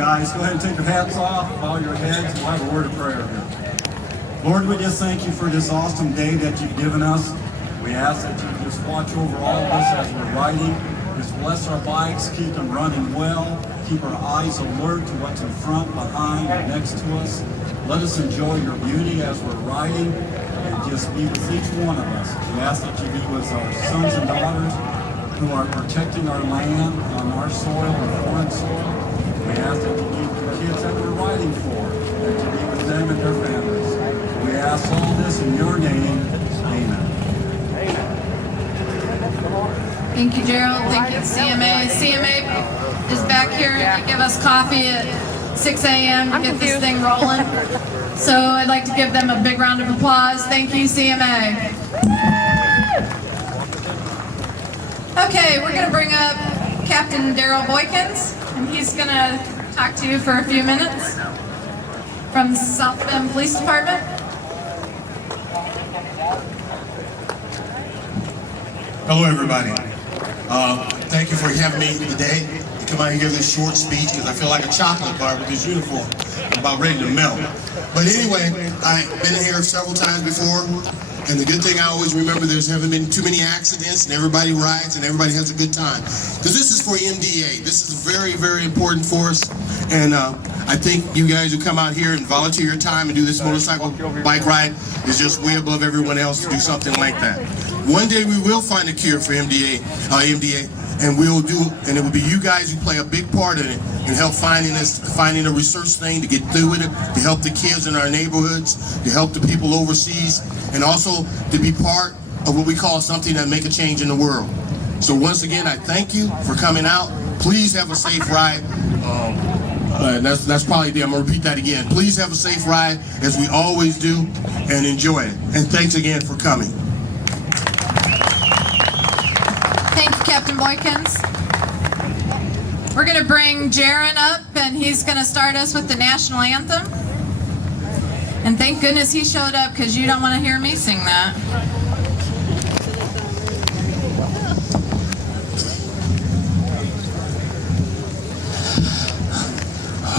guys, go ahead and take your hats off, bow your heads, we'll have a word of prayer here. Lord, we just thank you for this awesome day that you've given us. We ask that you just watch over all of us as we're riding. Just bless our bikes, keep them running well, keep our eyes alert to what's in front, behind, and next to us. Let us enjoy your beauty as we're riding, and just be with each one of us. We ask that you be with our sons and daughters who are protecting our land on our soil and foreign soil. We ask that you be with the kids that we're riding for, that you be with them and their families. We ask all this in your name. Amen. Thank you, Gerald. Thank you, CMA. CMA is back here to give us coffee at 6 a.m. to get this thing rolling. So I'd like to give them a big round of applause. Thank you, CMA. Okay, we're going to bring up Captain Daryl Boykins, and he's going to talk to you for a few minutes from the South Bend Police Department. Hello, everybody. Thank you for having me today to come out and give this short speech because I feel like a chocolate bar with this uniform. I'm about ready to melt. But anyway, I've been here several times before, and the good thing I always remember, there's haven't been too many accidents, and everybody rides, and everybody has a good time. Because this is for MDA. This is very, very important for us, and I think you guys who come out here and volunteer your time and do this motorcycle bike ride is just way above everyone else to do something like that. One day we will find a cure for MDA, and we'll do, and it will be you guys who play a big part in it and help finding a research thing to get through with it, to help the kids in our neighborhoods, to help the people overseas, and also to be part of what we call something that make a change in the world. So once again, I thank you for coming out. Please have a safe ride. That's probably there. I'm gonna repeat that again. Please have a safe ride, as we always do, and enjoy it. And thanks again for coming. Thank you, Captain Boykins. We're going to bring Jaron up, and he's going to start us with the national anthem. And thank goodness he showed up, because you don't want to hear me sing that.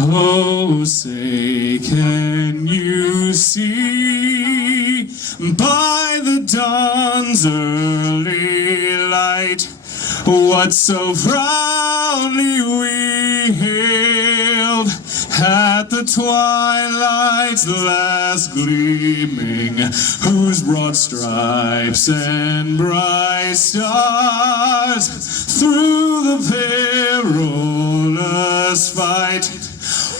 Oh, say, can you see by the dawn's early light what so proudly we hailed at the twilight's last gleaming, whose broad stripes and bright stars through the perilous fight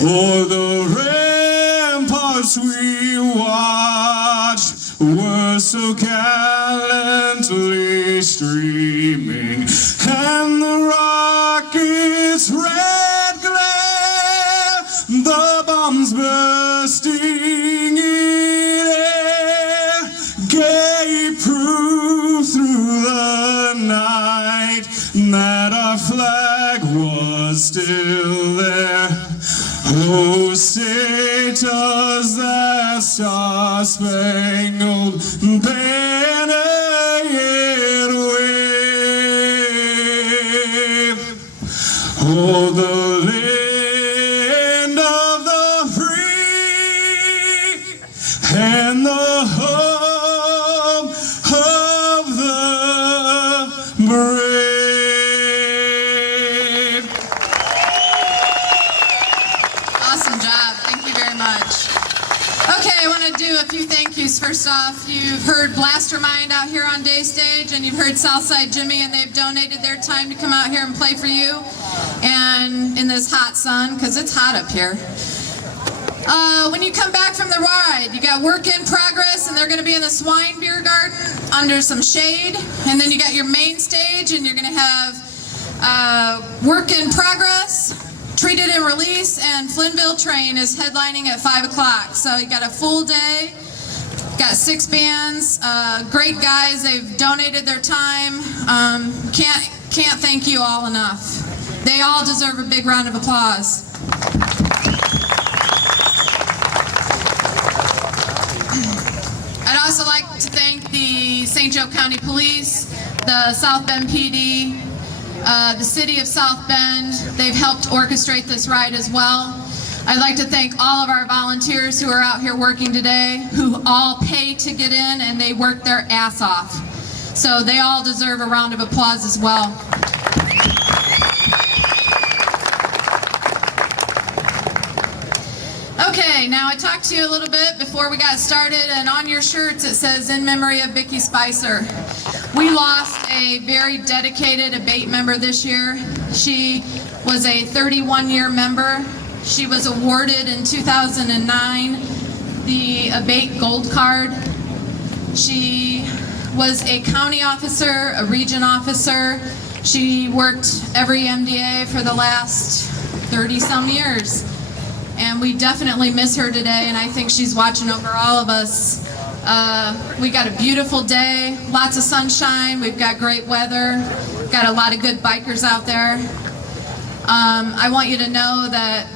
o'er the ramparts we watched were so gallantly streaming, and the rocket's red glare, the bombs bursting in air, gave proof through the night that our flag was still there. Oh, say does that star-spangled banner yet wave? Oh, the land of the free and the home of the brave. Okay, I want to do a few thank yous. First off, you've heard Blastermind out here on Day Stage, and you've heard Southside Jimmy, and they've donated their time to come out here and play for you, and in this hot sun, because it's hot up here. When you come back from the ride, you got work in progress, and they're going to be in the swine beer garden under some shade, and then you got your main stage, and you're going to have work in progress, Treated and Release, and Flynnville Train is headlining at 5 o'clock. So you got a full day, got 6 bands, great guys, they've donated their time. Can't thank you all enough. They all deserve a big round of applause. I'd also like to thank the St. Joe County Police, the South Bend PD, the city of South Bend. They've helped orchestrate this ride as well. I'd like to thank all of our volunteers who are out here working today, who all pay to get in, and they work their ass off. So they all deserve a round of applause as well. Okay, now I talked to you a little bit before we got started, and on your shirts it says, "In memory of Vicki Spicer." We lost a very dedicated ABATE member this year. She was a 31-year member. She was awarded in 2009 the ABATE Gold Card. She was a county officer, a region officer. She worked every MDA for the last 30-some years. And we definitely miss her today, and I think she's watching over all of us. We got a beautiful day, lots of sunshine, we've got great weather, we've got a lot of good bikers out there. I want you to know that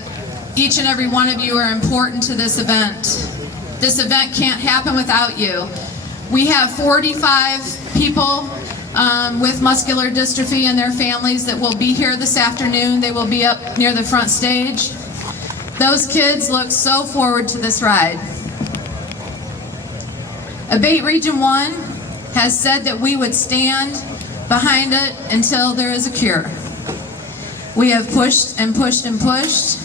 each and every one of you are important to this event. This event can't happen without you. We have 45 people with muscular dystrophy and their families that will be here this afternoon. They will be up near the front stage. Those kids look so forward to this ride. ABATE Region 1 has said that we would stand behind it until there is a cure. We have pushed and pushed and pushed,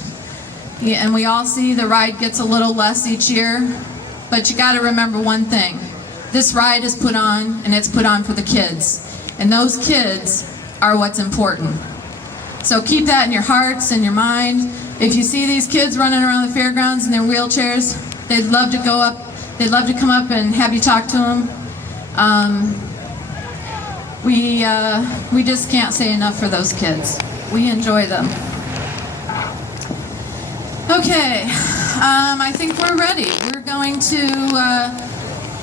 and we all see the ride gets a little less each year, but you gotta remember one thing. This ride is put on, and it's put on for the kids, and those kids are what's important. So keep that in your hearts and your mind. If you see these kids running around the fairgrounds in their wheelchairs, they'd love to go up, they'd love to come up and have you talk to them. We just can't say enough for those kids. We enjoy them. Okay, I think we're ready. We're going to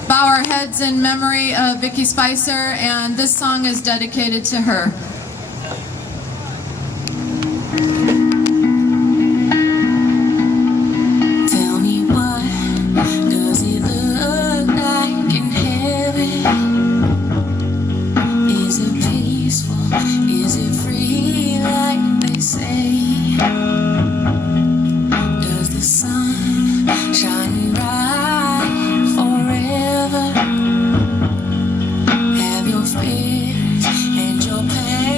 bow our heads in memory of Vicki Spicer, and this song is dedicated to her. Have your fears and your pain.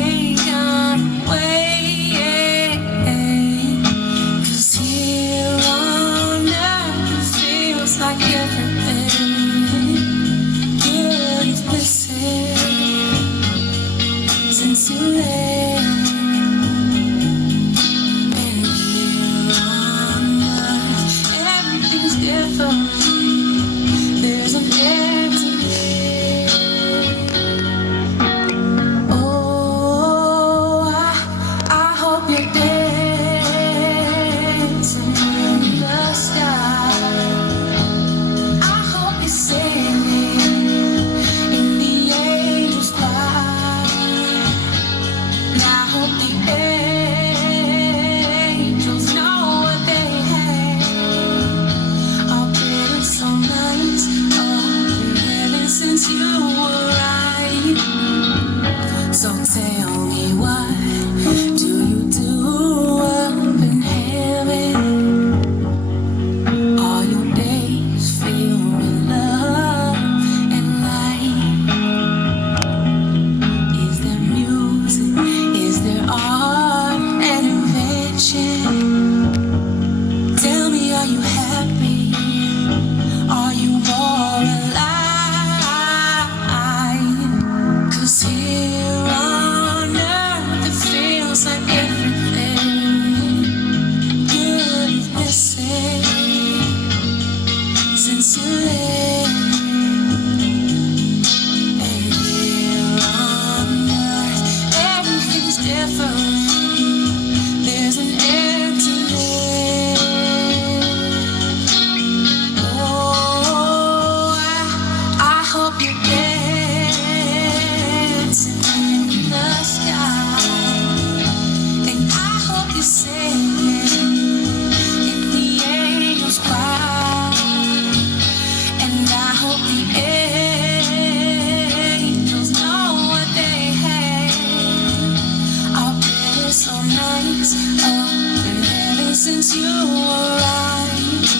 since you arrived.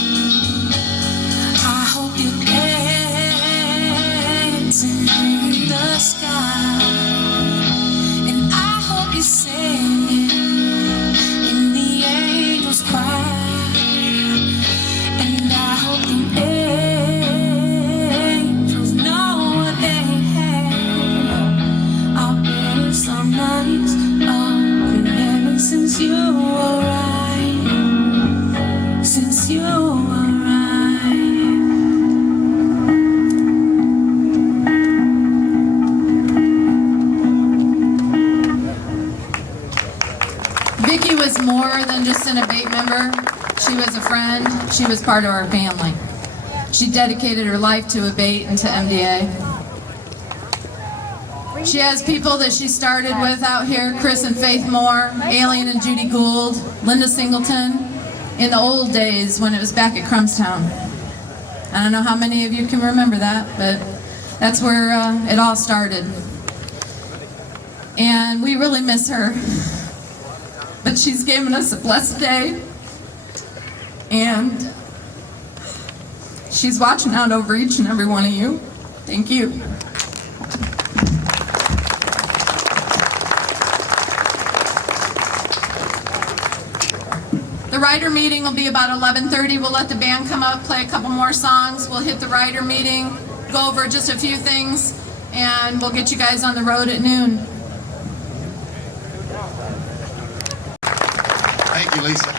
I hope you're dancing in the sky, and I hope you're singing in the angels' choir, and I hope the angels know what they have. I bet some nights up in heaven since you arrived, since you arrived. Vicki was more than just an ABATE member. She was a friend. She was part of our family. She dedicated her life to ABATE and to MDA. She has people that she started with out here, Chris and Faith Moore, Alien and Judy Gould, Linda Singleton, in the old days when it was back at Crumstown. I don't know how many of you can remember that, but that's where it all started. And we really miss her. But she's given us a blessed day, and she's watching out over each and every one of you. Thank you. The rider meeting will be about 11:30. We'll let the band come up, play a couple more songs. We'll hit the rider meeting, go over just a few things, and we'll get you guys on the road at noon. Thank you, Lisa.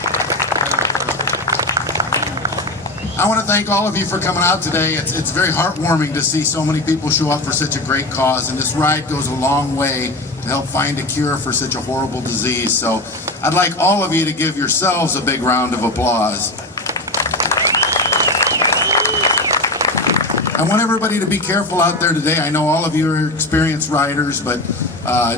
I want to thank all of you for coming out today. It's very heartwarming to see so many people show up for such a great cause, and this ride goes a long way to help find a cure for such a horrible disease. So I'd like all of you to give yourselves a big round of applause. I want everybody to be careful out there today. I know all of you are experienced riders, but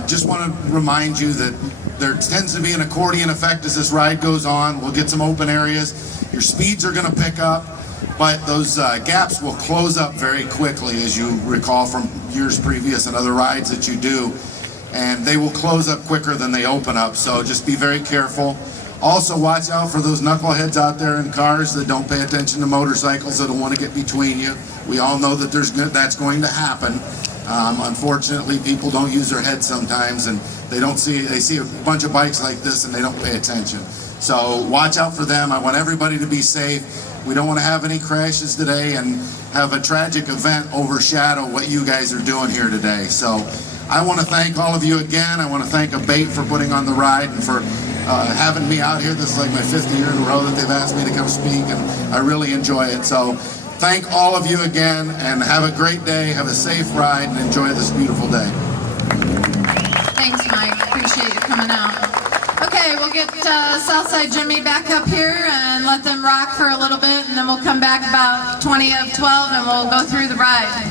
just want to remind you that there tends to be an accordion effect as this ride goes on. We'll get some open areas. Your speeds are going to pick up, but those gaps will close up very quickly, as you recall from years previous and other rides that you do. And they will close up quicker than they open up, so just be very careful. Also, watch out for those knuckleheads out there in cars that don't pay attention to motorcycles that'll want to get between you. We all know that that's going to happen. Unfortunately, people don't use their heads sometimes, and they see a bunch of bikes like this and they don't pay attention. So watch out for them. I want everybody to be safe. We don't want to have any crashes today and have a tragic event overshadow what you guys are doing here today. So I want to thank all of you again. I want to thank ABATE for putting on the ride and for having me out here. This is like my 5th year in a row that they've asked me to come speak, and I really enjoy it. So thank all of you again, and have a great day, have a safe ride, and enjoy this beautiful day. Thanks, Mike. Appreciate you coming out. Okay, we'll get Southside Jimmy back up here and let them rock for a little bit, and then we'll come back about 20 of 12 and we'll go through the ride.